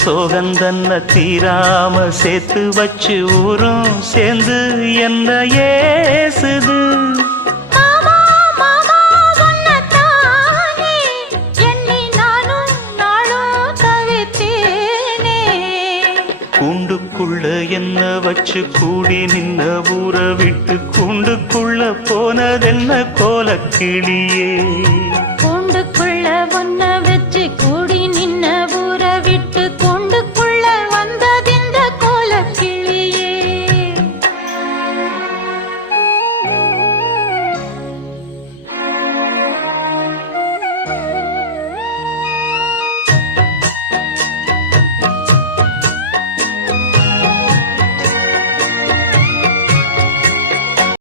சோகந்தன்ன தீராம சேர்த்து வச்சு ஊரும் சேர்ந்து என்ன ஏசுது. கூண்டுக்குள்ள என்ன வச்சு கூடி நின்ன ஊற விட்டு கூண்டுக்குள்ள போனதென்ன கோலக்கிளியே.